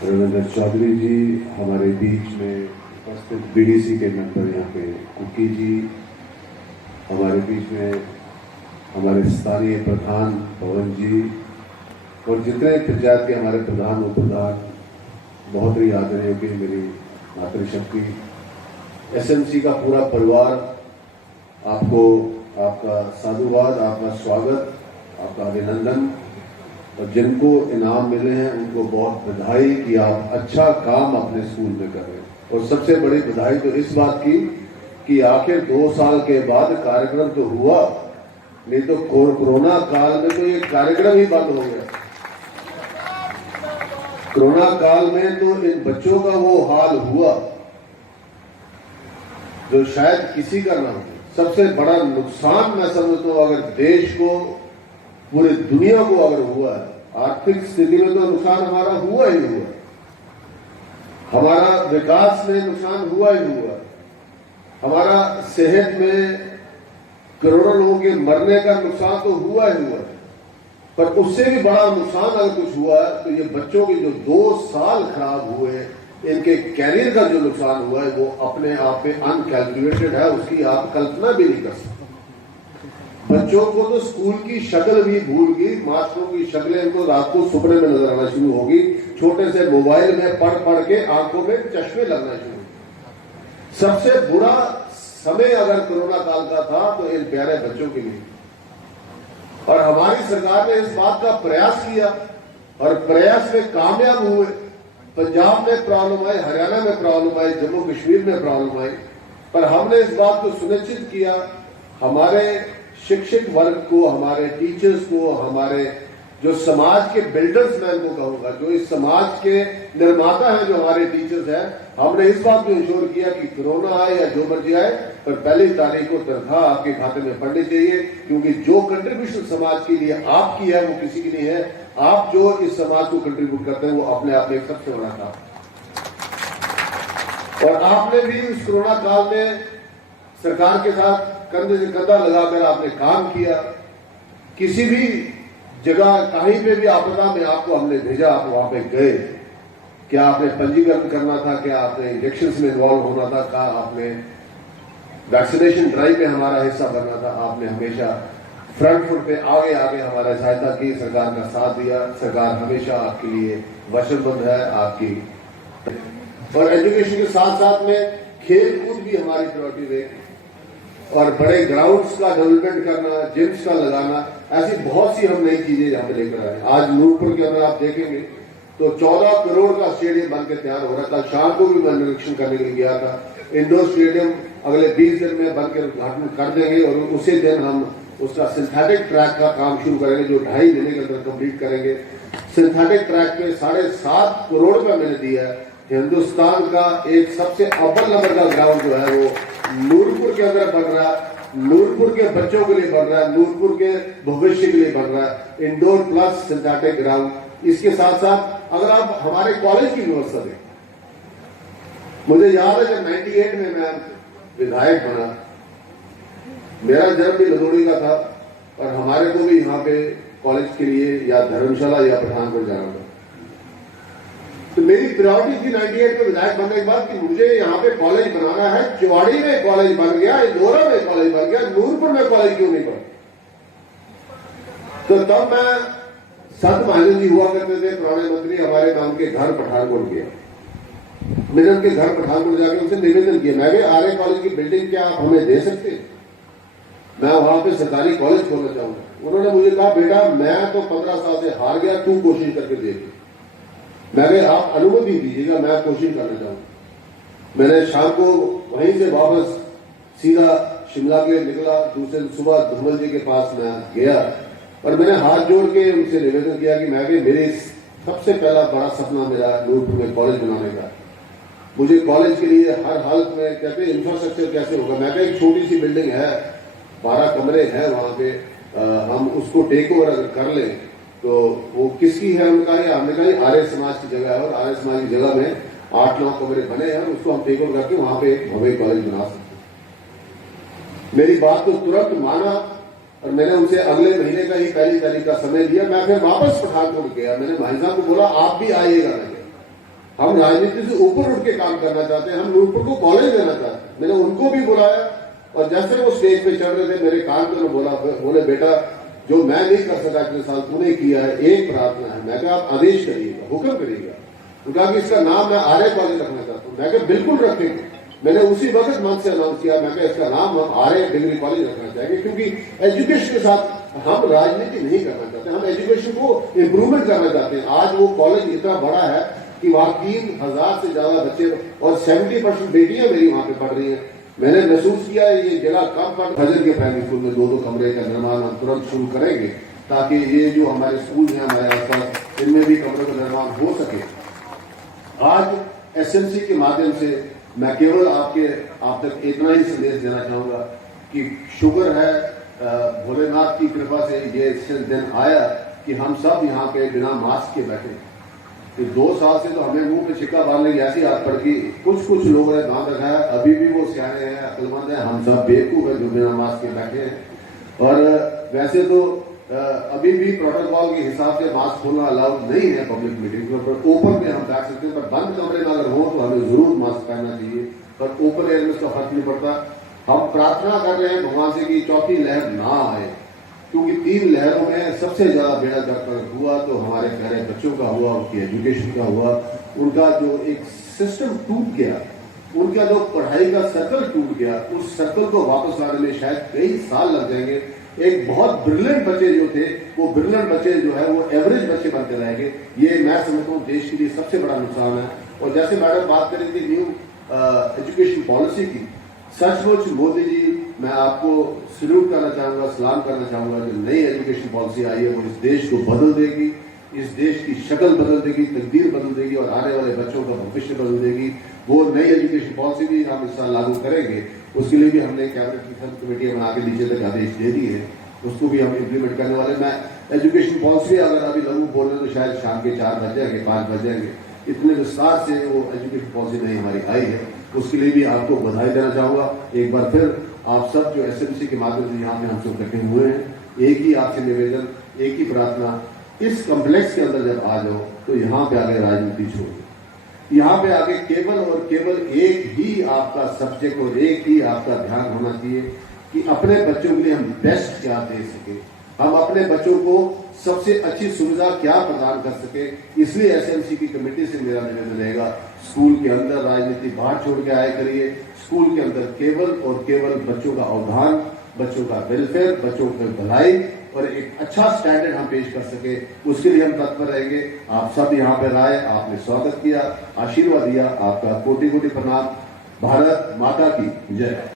रविंद्र चौधरी जी हमारे बीच में उपस्थित, बीडीसी के मेंबर यहाँ पे कुकी जी हमारे बीच में, हमारे स्थानीय प्रधान पवन जी और जितने पंचायत के हमारे प्रधान उप प्रधान, बहुत ही आदरणीय होगी मेरी मातृशक्ति, एसएमसी का पूरा परिवार, आपको आपका साधुवाद, आपका स्वागत, आपका अभिनंदन। और जिनको इनाम मिले हैं उनको बहुत बधाई कि आप अच्छा काम अपने स्कूल में कर रहे हैं। और सबसे बड़ी बधाई तो इस बात की कि आखिर 2 साल के बाद कार्यक्रम तो हुआ, नहीं तो कोरोना काल में तो ये कार्यक्रम ही बंद हो गया। कोरोना काल में तो इन बच्चों का वो हाल हुआ जो शायद किसी का ना हो। सबसे बड़ा नुकसान मैं समझता हूं, अगर देश को, पूरी दुनिया को अगर हुआ है, आर्थिक स्थिति में तो नुकसान हमारा हुआ ही हुआ, हमारा विकास में नुकसान हुआ ही हुआ, हमारा सेहत में करोड़ों लोगों के मरने का नुकसान तो हुआ ही हुआ, पर उससे भी बड़ा नुकसान अगर कुछ हुआ है तो ये बच्चों के जो 2 साल खराब हुए, इनके कैरियर का जो नुकसान हुआ है वो अपने आप में अनकैलकुलेटेड है, उसकी आप कल्पना भी नहीं कर सकते। बच्चों को तो स्कूल की शक्ल भी भूल गई, मास्टरों की शक्लें इनको रात को सपने में नजर आना शुरू होगी, छोटे से मोबाइल में पढ़ पढ़ के आंखों में चश्मे लगना शुरू। सबसे बुरा समय अगर कोरोना काल का था तो इन प्यारे बच्चों के लिए, और हमारी सरकार ने इस बात का प्रयास किया और प्रयास में कामयाब हुए। पंजाब में प्रॉब्लम आई, हरियाणा में प्रॉब्लम आई, जम्मू कश्मीर में प्रॉब्लम आई, पर हमने इस बात को सुनिश्चित किया, हमारे शिक्षक वर्ग को, हमारे टीचर्स को, हमारे जो समाज के बिल्डर्स मैं इनको कहूंगा, जो इस समाज के निर्माता हैं, जो हमारे टीचर्स हैं, हमने इस बात को इंश्योर किया कि कोरोना आए या जो मर्जी आए, पर पहली तारीख को तनख्वाह आपके खाते में पड़नी चाहिए, क्योंकि जो कंट्रीब्यूशन समाज के लिए आपकी है वो किसी की नहीं है। आप जो इस समाज को कंट्रीब्यूट करते हैं वो अपने आप में एक सबसे बड़ा काम। और आपने भी इस कोरोना काल में सरकार के साथ कंधे से कंधा लगाकर आपने काम किया। किसी भी जगह कहीं पे भी आपदा में आपको हमने भेजा, आप वहां पे गए, क्या आपने पंजीकरण करना था, क्या आपने इंजेक्शन में इन्वॉल्व होना था, क्या आपने वैक्सीनेशन ड्राइव में हमारा हिस्सा बनना था, आपने हमेशा फ्रंट फुट पे आगे आगे हमारा सहायता की, सरकार का साथ दिया। सरकार हमेशा आपके लिए वचनबद्ध है आपकी। और एजुकेशन के साथ साथ में खेल कूद भी हमारी प्रायोरिटी रही, और बड़े ग्राउंड्स का डेवलपमेंट करना, जिम्स का लगाना, ऐसी बहुत सी हम नई चीजें यहाँ पे लेकर आए। आज नूरपुर के अंदर आप देखेंगे तो 14 करोड़ का स्टेडियम बनकर तैयार हो रहा था। शाम को भी मैं निरीक्षण करने के लिए गया था। इंडोर स्टेडियम अगले 20 दिन में बनकर उद्घाटन कर देंगे और उसी दिन हम उसका सिंथेटिक ट्रैक का काम शुरू करेंगे, जो 2.5 महीने के अंदर कंप्लीट करेंगे। सिंथेटिक ट्रैक पे 7.5 करोड़ रुपया मैंने दिया है। हिंदुस्तान का एक सबसे अव्वल नंबर का ग्राउंड जो है वो नूरपुर के अंदर बन रहा है, नूरपुर के बच्चों के लिए बन रहा है, नूरपुर के भविष्य के लिए बन रहा है, इंडोर प्लस सिंथेटिक ग्राउंड। इसके साथ साथ अगर आप हमारे कॉलेज की व्यवस्था दें, मुझे याद है जब 98 में मैं विधायक बना, मेरा जन्म भी लदोड़ी का था, और हमारे को भी यहाँ पे कॉलेज के लिए या धर्मशाला या पठानकोट जाना था। तो मेरी प्रायोरिटी थी 98 में विधायक बनने के बाद कि मुझे यहाँ पे कॉलेज बनाना है। चुवाड़ी में कॉलेज बन गया, इंदौरा में कॉलेज बन गया, नूरपुर में कॉलेज क्यों नहीं बना? तो तब मैं, संत महाजन जी हुआ करते थे पुराने मंत्री, हमारे नाम के घर पठानकोट गया। मैंने उनके घर पठानकोट जाकर उनसे निवेदन किया, मैं भी आर्य कॉलेज की बिल्डिंग क्या आप हमें दे सकते, मैं वहां पे सरकारी कॉलेज खोलना चाहूंगा। उन्होंने मुझे कहा, बेटा मैं तो 15 साल से हार गया, तू कोशिश करके देख। मैंने आप अनुमति दीजिएगा, मैं कोशिश करना चाहूंगा। मैंने शाम को वहीं से वापस सीधा शिमला के लिए निकला। दूसरे सुबह धूमल जी के पास मैं गया और मैंने हाथ जोड़ के उनसे निवेदन किया कि मैं भी, मेरे सबसे पहला बड़ा सपना मेरा नूरपुर में कॉलेज बनाने का। मुझे कॉलेज के लिए हर हालत में, कहते इंफ्रास्ट्रक्चर कैसे होगा। मैं एक छोटी सी बिल्डिंग है, 12 कमरे हैं वहां पे, हम उसको टेक ओवर अगर कर लें तो वो किसकी है? हमने कहा आर्य समाज की जगह है, और आर्य समाज की जगह में 8-9 कमरे बने हैं, उसको हम टेक ओवर करके वहां पे एक भव्य कॉलेज बना सकते हैं। मेरी बात को तुरंत माना और मैंने उनसे अगले महीने का ही 1 तारीख का समय लिया। मैं फिर वापस पठानकोट गया, मैंने भाई साहब को बोला आप भी आइएगा। हम राजनीति से ऊपर उठ के काम करना चाहते हैं, हम नूरपुर को कॉलेज देना चाहते हैं। मैंने उनको भी बुलाया और जैसे वो स्टेज पे चढ़ रहे थे मेरे कान पे बोले बेटा जो मैं नहीं कर सका इतने साल तूने किया है, एक प्रार्थना है। मैं कहा आप आदेश करिएगा, हुक्म करिएगा। उनका कि इसका नाम मैं आर्य कॉलेज रखना चाहता हूँ। मैं कहा बिल्कुल रखेंगे। मैंने उसी वक्त मन से अनाउंस किया, मैं कहा इसका नाम हम आर्य डिग्री कॉलेज रखना चाहेंगे, क्योंकि एजुकेशन के साथ हम राजनीति नहीं करना चाहते, हम एजुकेशन को इम्प्रूवमेंट करना चाहते हैं। आज वो कॉलेज इतना बड़ा है कि वहां 3000 से ज्यादा बच्चे और 70% बेटियां मेरी वहां पे पढ़ रही हैं। मैंने महसूस किया है ये जगह कम पड़, फजल के प्राइमरी स्कूल में 2-2 कमरे का निर्माण हम तुरंत शुरू करेंगे, ताकि ये जो हमारे स्कूल हैं हमारे आसपास इनमें भी कमरों का निर्माण हो सके। आज एसएमसी के माध्यम से मैं केवल आप तक इतना ही संदेश देना चाहूंगा कि शुक्र है भोलेनाथ की कृपा से ये दिन आया कि हम सब यहाँ पे बिना मास्क के बैठे। तो 2 साल से तो हमें मुंह पे छिक्का बांधने की ऐसी आदत पड़ गई। कुछ लोगों ने बांध रखा है, अभी भी वो सियाने हैं, अक्लमंद हैं, हम सब बेवकूफ हैं जो बिना मास्क के बैठे हैं। और वैसे तो अभी भी प्रोटोकॉल के हिसाब से मास्क खोलना अलाउड नहीं है पब्लिक मीटिंग में, पर ओपन में हम बैठ सकते हैं, पर बंद कमरे में अगर हो तो हमें जरूर मास्क पहनना चाहिए, पर ओपन एयर में उसका फर्क नहीं पड़ता। हम प्रार्थना कर रहे हैं भगवान से कि चौथी लहर ना आए, क्योंकि 3 लहरों में सबसे ज्यादा बेड़ा गर्क हुआ तो हमारे प्यारे बच्चों का हुआ, उनकी एजुकेशन का हुआ, उनका जो एक सिस्टम टूट गया, उनका जो पढ़ाई का सर्कल टूट गया, उस सर्कल को वापस लाने में शायद कई साल लग जाएंगे। एक बहुत ब्रिलियंट बच्चे जो थे वो ब्रिलियंट बच्चे जो है वो एवरेज बच्चे बनते रहेंगे। ये मैं समझता हूँ देश के लिए सबसे बड़ा नुकसान है। और जैसे मैडम बात करी थी न्यू एजुकेशन पॉलिसी की, सचमुच मोदी जी मैं आपको सल्यूट करना चाहूंगा, सलाम करना चाहूंगा कि नई एजुकेशन पॉलिसी आई है वो इस देश को बदल देगी, इस देश की शक्ल बदल देगी, तकदीर बदल देगी और आने वाले बच्चों का भविष्य बदल देगी। वो नई एजुकेशन पॉलिसी भी हम इस साल लागू करेंगे, उसके लिए भी हमने कैबिनेट की सब कमेटियां बना के नीचे तक आदेश दे दिए हैं, उसको भी हम इम्प्लीमेंट करने वाले। मैं एजुकेशन पॉलिसी अगर अभी लागू बोल रहे तो शायद शाम के 4 बज जाएंगे, 5 बज जाएंगे, इतने विस्तार से वो एजुकेशन पॉलिसी नई हमारी आई है, उसके लिए भी आपको बधाई देना चाहूंगा। एक बार फिर आप सब जो एसएमसी के माध्यम से यहाँ पे हम सब इकट्ठे हुए हैं, एक ही आपसे निवेदन, एक ही प्रार्थना, इस कॉम्प्लेक्स के अंदर जब आ जाओ तो यहाँ पे आगे राजनीति छोड़ो। यहाँ पे आगे केवल और केवल एक ही आपका सब्जेक्ट और एक ही आपका ध्यान होना चाहिए कि अपने बच्चों के लिए हम बेस्ट क्या दे सके, हम अपने बच्चों को सबसे अच्छी सुविधा क्या प्रदान कर सके। इसलिए एसएमसी की कमेटी से मेरा निवेदन रहेगा, स्कूल के अंदर राजनीति बाहर छोड़ के आया करिए। स्कूल के अंदर केवल और केवल बच्चों का अवधान, बच्चों का वेलफेयर, बच्चों की भलाई और एक अच्छा स्टैंडर्ड हम पेश कर सके, उसके लिए हम तत्पर रहेंगे। आप सब यहाँ पर आए, आपने स्वागत किया, आशीर्वाद दिया, आपका कोटि कोटि प्रणाम। भारत माता की जय।